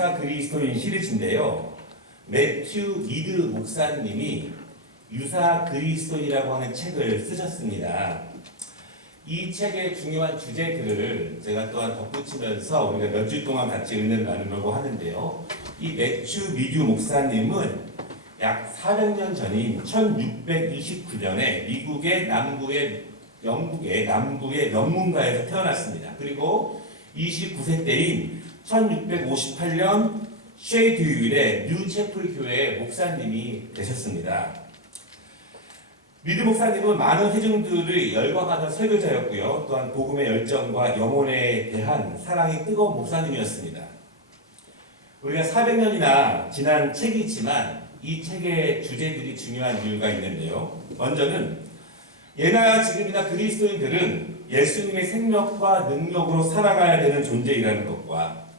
유사 그리스도인 시리즈인데요. 매튜 리드 목사님이 유사 그리스도인이라고 하는 책을 쓰셨습니다. 이 책의 중요한 주제들을 제가 또한 덧붙이면서 우리가 몇 주 동안 같이 은혜를 나누려고 하는데요. 이 매튜 리드 목사님은 약 400년 전인 1629년에 미국의 영국의 남부의 명문가에서 태어났습니다. 그리고 29세 때인 1658년 쉐이드윌의 뉴채플 교회의 목사님이 되셨습니다. 리드 목사님은 많은 회중들을 열광하던 설교자였고요. 또한 복음의 열정과 영혼에 대한 사랑이 뜨거운 목사님이었습니다. 우리가 400년이나 지난 책이지만 이 책의 주제들이 중요한 이유가 있는데요. 먼저는 예나 지금이나 그리스도인들은 예수님의 생명과 능력으로 살아가야 되는 존재이라는 것과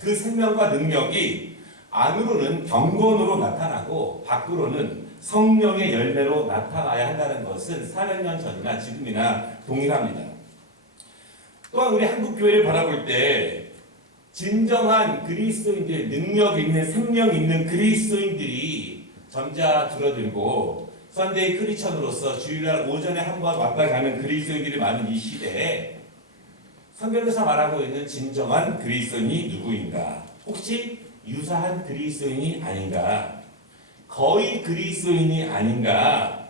그 생명과 능력이 안으로는 경건으로 나타나고 밖으로는 성령의 열매로 나타나야 한다는 것은 400년 전이나 지금이나 동일합니다. 또한 우리 한국교회를 바라볼 때 진정한 그리스도인들, 능력 있는 생명 있는 그리스도인들이 점차 줄어들고 선데이 크리스천으로서 주일날 오전에 한번 왔다 가는 그리스도인들이 많은 이 시대에 성경에서 말하고 있는 진정한 그리스도인이 누구인가? 혹시 유사한 그리스도인이 아닌가? 거의 그리스도인이 아닌가?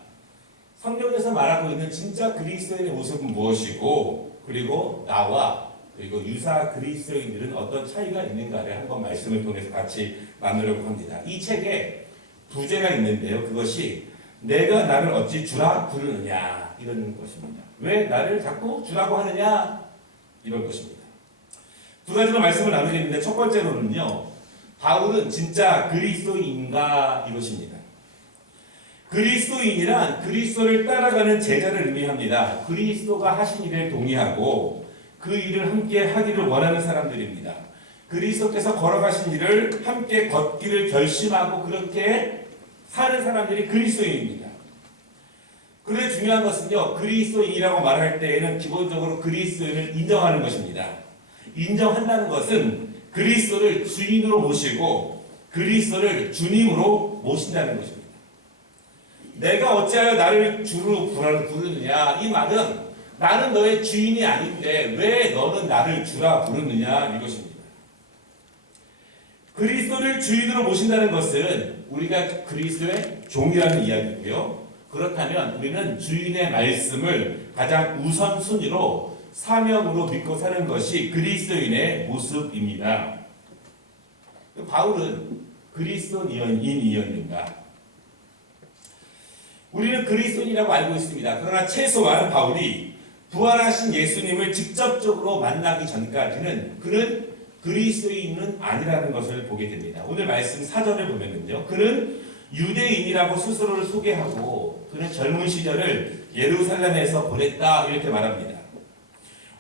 성경에서 말하고 있는 진짜 그리스도인의 모습은 무엇이고 그리고 나와 그리고 유사 그리스도인들은 어떤 차이가 있는가를 한번 말씀을 통해서 같이 나누려고 합니다. 이 책에 부제가 있는데요. 그것이 내가 나를 어찌 주라 부르느냐 이런 것입니다. 왜 나를 자꾸 주라고 하느냐 이런 것입니다. 두 가지로 말씀을 나누겠는데 첫 번째로는요. 바울은 진짜 그리스도인인가 이것입니다. 그리스도인이란 그리스도를 따라가는 제자를 의미합니다. 그리스도가 하신 일에 동의하고 그 일을 함께 하기를 원하는 사람들입니다. 그리스도께서 걸어가신 일을 함께 걷기를 결심하고 그렇게 사는 사람들이 그리스도인입니다. 그런데 중요한 것은요. 그리스도인이라고 말할 때에는 기본적으로 그리스도인을 인정하는 것입니다. 인정한다는 것은 그리스도를 주인으로 모시고 그리스도를 주님으로 모신다는 것입니다. 내가 어찌하여 나를 주로 부르느냐 이 말은 나는 너의 주인이 아닌데 왜 너는 나를 주라 부르느냐 이것입니다. 그리스도를 주인으로 모신다는 것은 우리가 그리스도의 종이라는 이야기고요. 그렇다면 우리는 주인의 말씀을 가장 우선순위로 사명으로 믿고 사는 것이 그리스도인의 모습입니다. 바울은 그리스도인이었는가? 우리는 그리스도인이라고 알고 있습니다. 그러나 최소한 바울이 부활하신 예수님을 직접적으로 만나기 전까지는 그는 그리스도인은 아니라는 것을 보게 됩니다. 오늘 말씀 4절에 보면은요. 그는 유대인이라고 스스로를 소개하고 그는 젊은 시절을 예루살렘에서 보냈다 이렇게 말합니다.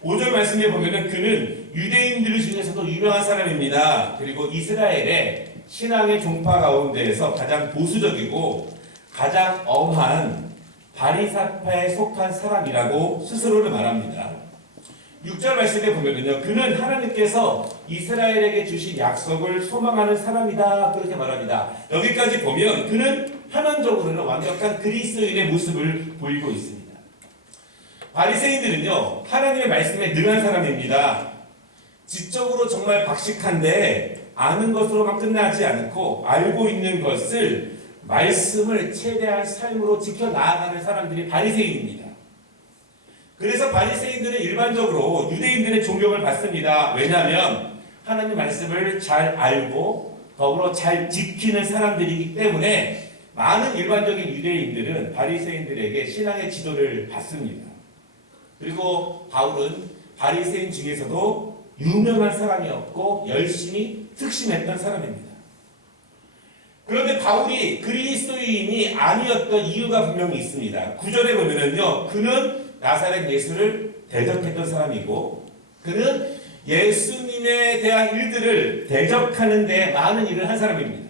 5절 말씀에 보면은 그는 유대인들 중에서도 유명한 사람입니다. 그리고 이스라엘의 신앙의 종파 가운데에서 가장 보수적이고 가장 엄한 바리사파에 속한 사람이라고 스스로를 말합니다. 6절 말씀에 보면은요, 그는 하나님께서 이스라엘에게 주신 약속을 소망하는 사람이다 그렇게 말합니다. 여기까지 보면 그는 표면적으로는 완벽한 그리스도인의 모습을 보이고 있습니다. 바리새인들은요, 하나님의 말씀에 능한 사람입니다. 지적으로 정말 박식한데 아는 것으로만 끝나지 않고 알고 있는 것을 말씀을 최대한 삶으로 지켜나가는 사람들이 바리새인입니다. 그래서 바리새인들은 일반적으로 유대인들의 존경을 받습니다. 왜냐하면 하나님 말씀을 잘 알고 더불어 잘 지키는 사람들이기 때문에 많은 일반적인 유대인들은 바리새인들에게 신앙의 지도를 받습니다. 그리고 바울은 바리새인 중에서도 유명한 사람이었고 열심히 특심했던 사람입니다. 그런데 바울이 그리스도인이 아니었던 이유가 분명히 있습니다. 9절에 보면은요, 그는 나사렛 예수를 대적했던 사람이고, 그는 예수님에 대한 일들을 대적하는 데 많은 일을 한 사람입니다.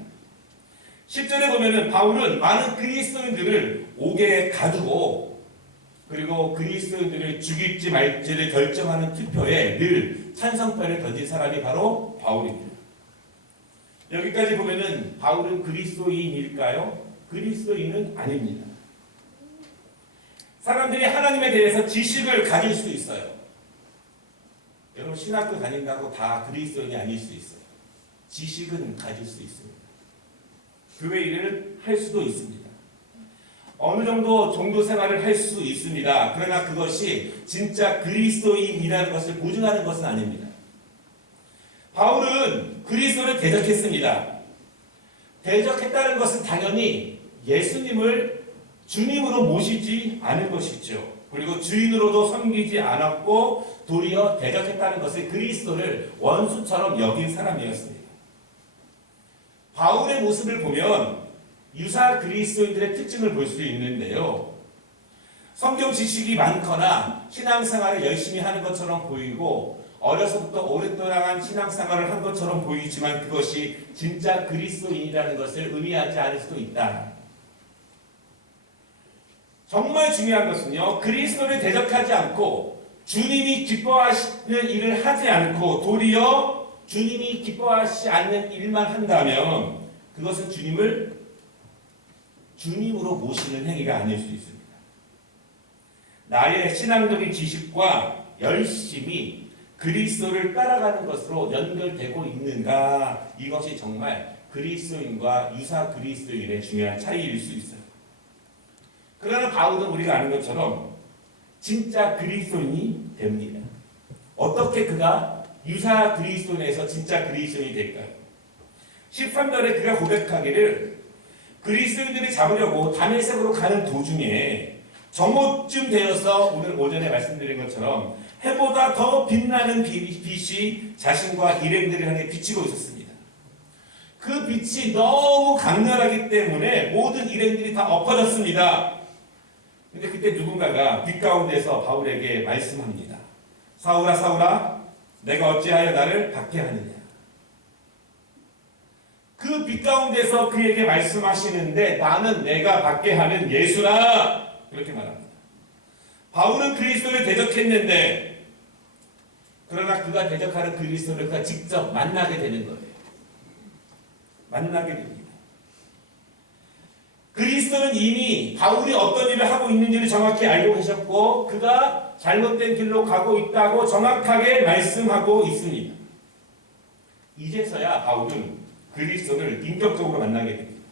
10절에 보면은 바울은 많은 그리스도인들을 옥에 가두고, 그리고 그리스도인들을 죽일지 말지를 결정하는 투표에 늘 찬성표를 던진 사람이 바로 바울입니다. 여기까지 보면은 바울은 그리스도인일까요? 그리스도인은 아닙니다. 사람들이 하나님에 대해서 지식을 가질 수 있어요. 여러분 신학교 다닌다고 다 그리스도인이 아닐 수 있어요. 지식은 가질 수 있습니다. 교회 일을 할 수도 있습니다. 어느 정도 종교 생활을 할 수 있습니다. 그러나 그것이 진짜 그리스도인이라는 것을 보증하는 것은 아닙니다. 바울은 그리스도를 대적했습니다. 대적했다는 것은 당연히 예수님을 주님으로 모시지 않은 것이죠. 그리고 주인으로도 섬기지 않았고 도리어 대적했다는 것은 그리스도를 원수처럼 여긴 사람이었습니다. 바울의 모습을 보면 유사 그리스도인들의 특징을 볼 수 있는데요. 성경 지식이 많거나 신앙생활을 열심히 하는 것처럼 보이고 어려서부터 오랫동안 신앙생활을 한 것처럼 보이지만 그것이 진짜 그리스도인이라는 것을 의미하지 않을 수도 있다. 정말 중요한 것은요. 그리스도를 대적하지 않고 주님이 기뻐하시는 일을 하지 않고 도리어 주님이 기뻐하시지 않는 일만 한다면 그것은 주님을 주님으로 모시는 행위가 아닐 수 있습니다. 나의 신앙적인 지식과 열심이 그리스도를 따라가는 것으로 연결되고 있는가? 이것이 정말 그리스도인과 유사 그리스도인의 중요한 차이일 수 있어요. 그러나 바울은 우리가 아는 것처럼 진짜 그리스도인이 됩니다. 어떻게 그가 유사 그리스도인에서 진짜 그리스도인이 될까요? 13절에 그가 고백하기를 그리스도인들이 잡으려고 다메섹으로 가는 도중에 정오쯤 되어서 오늘 오전에 말씀드린 것처럼 해보다 더 빛나는 빛이 자신과 일행들을 향해 비치고 있었습니다. 그 빛이 너무 강렬하기 때문에 모든 일행들이 다 엎어졌습니다. 근데 그때 누군가가 빛 가운데서 바울에게 말씀합니다. 사울아 사울아 내가 어찌하여 나를 박해하느냐. 그 빛 가운데서 그에게 말씀하시는데 나는 내가 박해하는 예수라 그렇게 말합니다. 바울은 그리스도를 대적했는데 그러나 그가 대적하는 그리스도를 그가 직접 만나게 되는 거예요. 만나게 됩니다. 그리스도는 이미 바울이 어떤 일을 하고 있는지를 정확히 알고 계셨고 그가 잘못된 길로 가고 있다고 정확하게 말씀하고 있습니다. 이제서야 바울은 그리스도를 인격적으로 만나게 됩니다.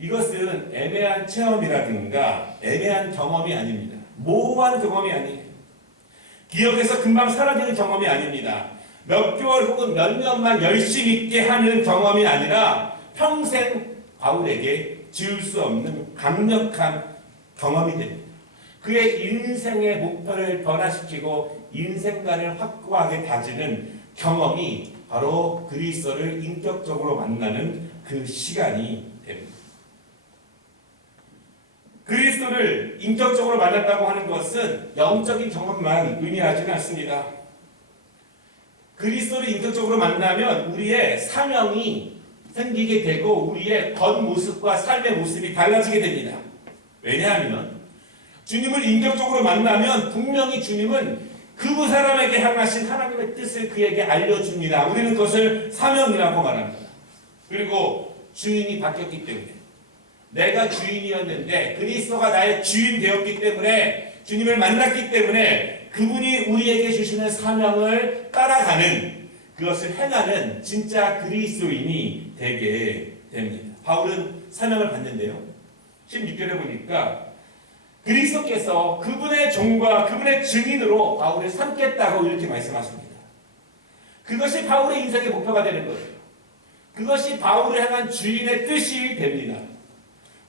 이것은 애매한 체험이라든가 애매한 경험이 아닙니다. 모호한 경험이 아니에요. 기억에서 금방 사라지는 경험이 아닙니다. 몇 개월 혹은 몇 년만 열심히 있게 하는 경험이 아니라 평생 바울에게 지울 수 없는 강력한 경험이 됩니다. 그의 인생의 목표를 변화시키고 인생관을 확고하게 다지는 경험이 바로 그리스도를 인격적으로 만나는 그 시간이 됩니다. 그리스도를 인격적으로 만났다고 하는 것은 영적인 경험만 의미하지는 않습니다. 그리스도를 인격적으로 만나면 우리의 사명이 생기게 되고 우리의 겉모습과 삶의 모습이 달라지게 됩니다. 왜냐하면 주님을 인격적으로 만나면 분명히 주님은 그 사람에게 향하신 하나님의 뜻을 그에게 알려줍니다. 우리는 그것을 사명이라고 말합니다. 그리고 주인이 바뀌었기 때문에 내가 주인이었는데 그리스도가 나의 주인 되었기 때문에 주님을 만났기 때문에 그분이 우리에게 주시는 사명을 따라가는 그것을 행하는 진짜 그리스도인이 되게 됩니다. 바울은 사명을 받는데요. 16절에 보니까 그리스도께서 그분의 종과 그분의 증인으로 바울을 삼겠다고 이렇게 말씀하십니다. 그것이 바울의 인생의 목표가 되는 거예요. 그것이 바울을 향한 주인의 뜻이 됩니다.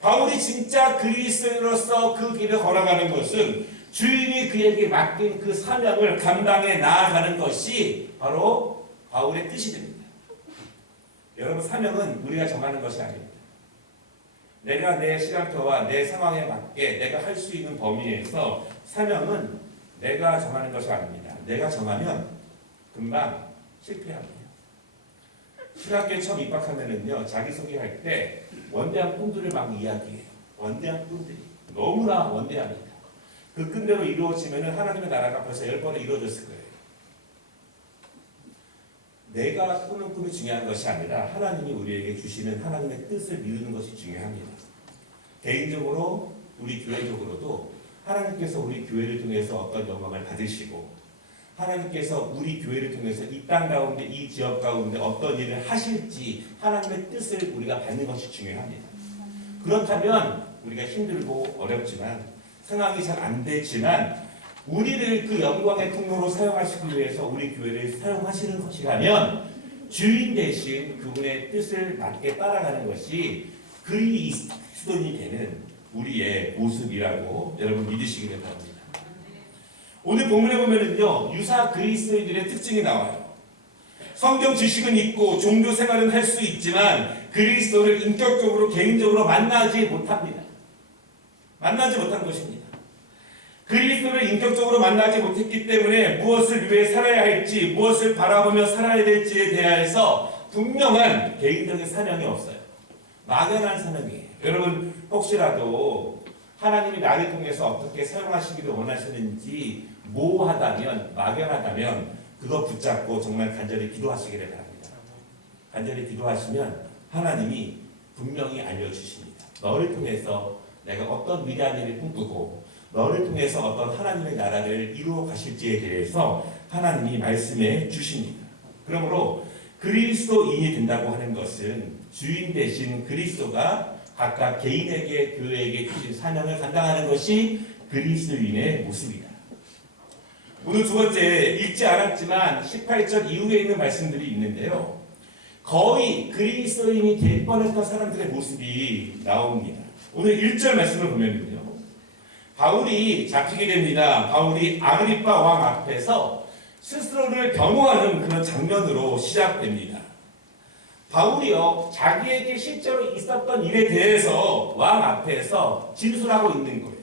바울이 진짜 그리스도인으로서 그 길을 걸어가는 것은 주인이 그에게 맡긴 그 사명을 감당해 나아가는 것이 바로 바울의 뜻이 됩니다. 여러분 사명은 우리가 정하는 것이 아닙니다. 내가 내 시간표와 내 상황에 맞게 내가 할 수 있는 범위에서 사명은 내가 정하는 것이 아닙니다. 내가 정하면 금방 실패합니다. 신학교에 처음 입학하면은요 자기소개할 때 원대한 꿈들을 막 이야기해요. 원대한 꿈들이 너무나 원대합니다. 그 꿈대로 이루어지면은 하나님의 나라가 벌써 10번은 이루어졌을 거예요. 내가 꾸는 꿈이 중요한 것이 아니라 하나님이 우리에게 주시는 하나님의 뜻을 미루는 것이 중요합니다. 개인적으로 우리 교회적으로도 하나님께서 우리 교회를 통해서 어떤 영광을 받으시고 하나님께서 우리 교회를 통해서 이 땅 가운데 이 지역 가운데 어떤 일을 하실지 하나님의 뜻을 우리가 받는 것이 중요합니다. 그렇다면 우리가 힘들고 어렵지만 상황이 잘 안 되지만 우리를 그 영광의 통로로 사용하시기 위해서 우리 교회를 사용하시는 것이라면 주인 대신 그분의 뜻을 맞게 따라가는 것이 그리스도인이 되는 우리의 모습이라고 여러분 믿으시기를 바랍니다. 오늘 본문에 보면은요, 유사 그리스도인들의 특징이 나와요. 성경 지식은 있고 종교 생활은 할 수 있지만 그리스도를 인격적으로 개인적으로 만나지 못합니다. 만나지 못한 것입니다. 그리스도를 인격적으로 만나지 못했기 때문에 무엇을 위해 살아야 할지, 무엇을 바라보며 살아야 될지에 대해서 분명한 개인적인 사명이 없어요. 막연한 사명이에요. 여러분 혹시라도 하나님이 나를 통해서 어떻게 사용하시기를 원하시는지 모호하다면, 막연하다면 그거 붙잡고 정말 간절히 기도하시기를 바랍니다. 간절히 기도하시면 하나님이 분명히 알려주십니다. 너를 통해서 내가 어떤 위대한 일을 꿈꾸고 너를 통해서 어떤 하나님의 나라를 이루어 가실지에 대해서 하나님이 말씀해 주십니다. 그러므로 그리스도인이 된다고 하는 것은 주인 대신 그리스도가 각각 개인에게 교회에게 주신 사명을 감당하는 것이 그리스도인의 모습이다. 오늘 두 번째 읽지 않았지만 18절 이후에 있는 말씀들이 있는데요. 거의 그리스도인이 될 뻔했던 사람들의 모습이 나옵니다. 오늘 1절 말씀을 보면요. 바울이 잡히게 됩니다. 바울이 아그리파 왕 앞에서 스스로를 변호하는 그런 장면으로 시작됩니다. 바울이요, 자기에게 실제로 있었던 일에 대해서 왕 앞에서 진술하고 있는 거예요.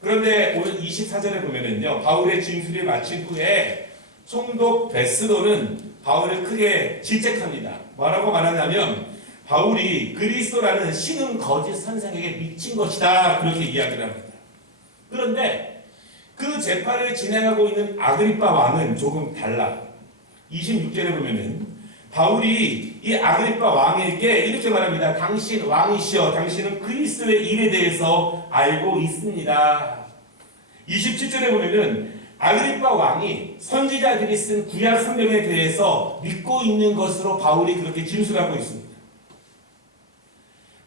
그런데 오늘 24절에 보면은요, 바울의 진술이 마친 후에 총독 베스도는 바울을 크게 질책합니다. 뭐라고 말하냐면 바울이 그리스도라는 신은 거짓 선생에게 미친 것이다, 그렇게 이야기를 합니다. 그런데 그 재판을 진행하고 있는 아그리파 왕은 조금 달라요. 26절에 보면은 바울이 이 아그리파 왕에게 이렇게 말합니다. 당신 왕이시여, 당신은 그리스도의 일에 대해서 알고 있습니다. 27절에 보면은 아그리파 왕이 선지자들이 쓴 구약 성경에 대해서 믿고 있는 것으로 바울이 그렇게 진술하고 있습니다.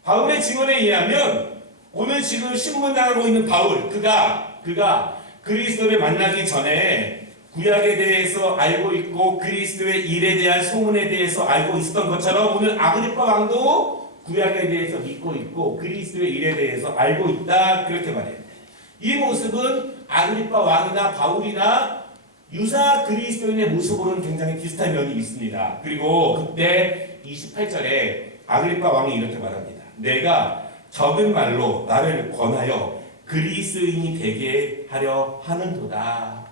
바울의 증언에 의하면 오늘 지금 신문당하고 있는 바울, 그가 그리스도를 만나기 전에 구약에 대해서 알고 있고 그리스도의 일에 대한 소문에 대해서 알고 있었던 것처럼 오늘 아그리파 왕도 구약에 대해서 믿고 있고 그리스도의 일에 대해서 알고 있다, 그렇게 말해요. 이 모습은 아그리파 왕이나 바울이나 유사 그리스도인의 모습으로는 굉장히 비슷한 면이 있습니다. 그리고 그때 28절에 아그리파 왕이 이렇게 말합니다. 내가 적은 말로 나를 권하여 그리스도인이 되게 하려 하는도다.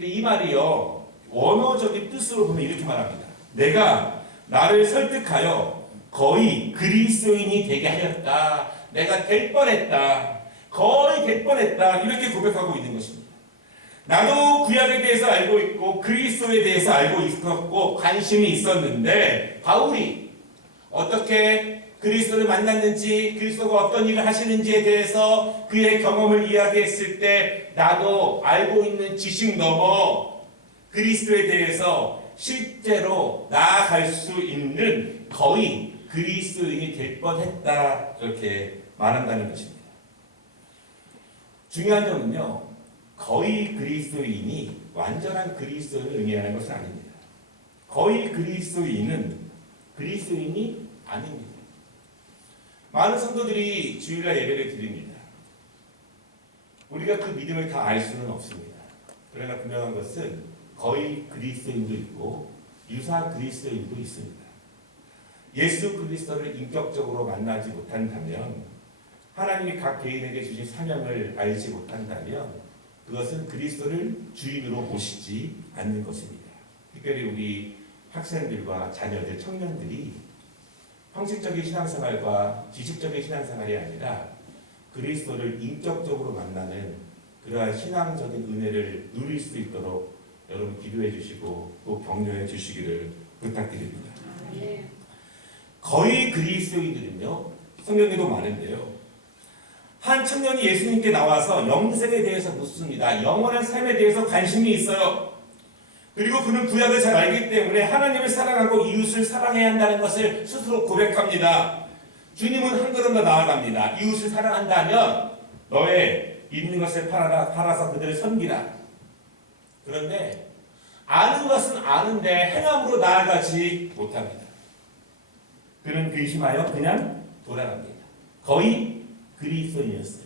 이 말이요, 원어적인 뜻으로 보면 이렇게 말합니다. 내가 나를 설득하여 거의 그리스도인이 되게 하였다. 내가 될 뻔했다. 거의 될 뻔했다. 이렇게 고백하고 있는 것입니다. 나도 구약에 대해서 알고 있고 그리스도에 대해서 알고 있었고 관심이 있었는데 바울이 어떻게 그리스도를 만났는지, 그리스도가 어떤 일을 하시는지에 대해서 그의 경험을 이야기했을 때 나도 알고 있는 지식 넘어 그리스도에 대해서 실제로 나아갈 수 있는 거의 그리스도인이 될 뻔했다, 그렇게 말한다는 것입니다. 중요한 점은요, 거의 그리스도인이 완전한 그리스도인을 의미하는 것은 아닙니다. 거의 그리스도인은 그리스도인이 아닙니다. 많은 성도들이 주일날 예배를 드립니다. 우리가 그 믿음을 다 알 수는 없습니다. 그러나 분명한 것은 거의 그리스도인도 있고 유사 그리스도인도 있습니다. 예수 그리스도를 인격적으로 만나지 못한다면, 하나님이 각 개인에게 주신 사명을 알지 못한다면 그것은 그리스도를 주인으로 모시지 않는 것입니다. 특별히 우리 학생들과 자녀들, 청년들이 형식적인 신앙생활과 지식적인 신앙생활이 아니라 그리스도를 인격적으로 만나는 그러한 신앙적인 은혜를 누릴 수 있도록 여러분 기도해 주시고 꼭 격려해 주시기를 부탁드립니다. 거의 그리스도인들은요, 성경에도 많은데요, 한 청년이 예수님께 나와서 영생에 대해서 묻습니다. 영원한 삶에 대해서 관심이 있어요. 그리고 그는 구약을 잘 알기 때문에 하나님을 사랑하고 이웃을 사랑해야 한다는 것을 스스로 고백합니다. 주님은 한 걸음 더 나아갑니다. 이웃을 사랑한다면 너의 있는 것을 팔아서 그들을 섬기라. 그런데 아는 것은 아는데 행함으로 나아가지 못합니다. 그는 근심하여 그냥 돌아갑니다. 거의 그리스도인이었어요.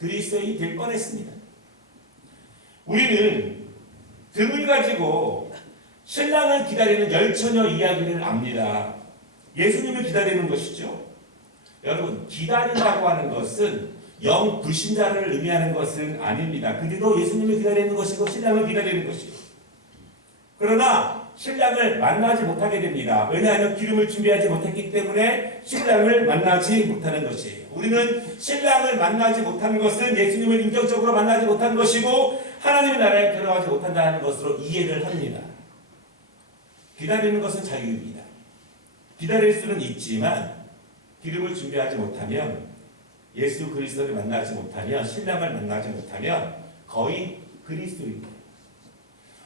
그리스도인이 될 뻔했습니다. 우리는 등을 가지고 신랑을 기다리는 열처녀 이야기를 압니다. 예수님을 기다리는 것이죠. 여러분, 기다린다고 하는 것은 영 불신자를 의미하는 것은 아닙니다. 그들도 예수님을 기다리는 것이고 신랑을 기다리는 것이고, 그러나 신랑을 만나지 못하게 됩니다. 왜냐하면 기름을 준비하지 못했기 때문에 신랑을 만나지 못하는 것이에요. 우리는 신랑을 만나지 못하는 것은 예수님을 인격적으로 만나지 못한 것이고 하나님의 나라에 들어가지 못한다는 것으로 이해를 합니다. 기다리는 것은 자유입니다. 기다릴 수는 있지만 기름을 준비하지 못하면, 예수 그리스도를 만나지 못하면, 신랑을 만나지 못하면 거의 그리스도입니다.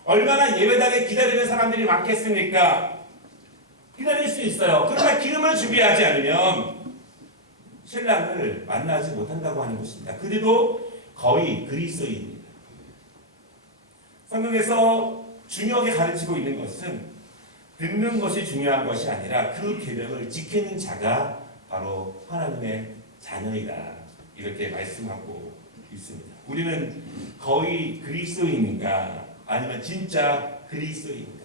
얼마나 예배당에 기다리는 사람들이 많겠습니까? 기다릴 수 있어요. 그러나 기름을 준비하지 않으면 신랑을 만나지 못한다고 하는 것입니다. 그래도 거의 그리스도입니다. 성경에서 중요하게 가르치고 있는 것은 듣는 것이 중요한 것이 아니라 그 계명을 지키는 자가 바로 하나님의 자녀이다, 이렇게 말씀하고 있습니다. 우리는 거의 그리스도인인가 아니면 진짜 그리스도인인가?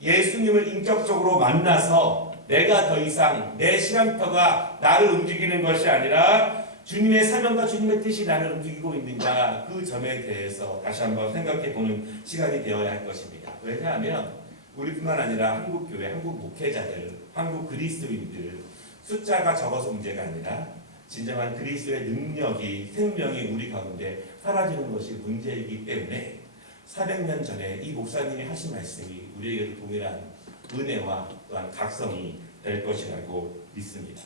예수님을 인격적으로 만나서 내가 더 이상 내 시간표가 나를 움직이는 것이 아니라 주님의 사명과 주님의 뜻이 나를 움직이고 있는가, 그 점에 대해서 다시 한번 생각해 보는 시간이 되어야 할 것입니다. 왜냐하면 우리뿐만 아니라 한국교회, 한국 목회자들, 한국 그리스도인들, 숫자가 적어서 문제가 아니라 진정한 그리스도의 능력이, 생명이 우리 가운데 사라지는 것이 문제이기 때문에 400년 전에 이 목사님이 하신 말씀이 우리에게도 동일한 은혜와 또한 각성이 될 것이라고 믿습니다.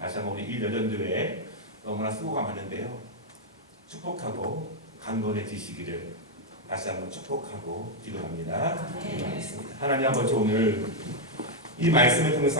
다시 한번 우리 이 여전교회 너무나 수고가 많은데요, 축복하고 강건해지시기를 다시 한번 축복하고 기도합니다. 하나님 아버지, 오늘 이 말씀을 통해서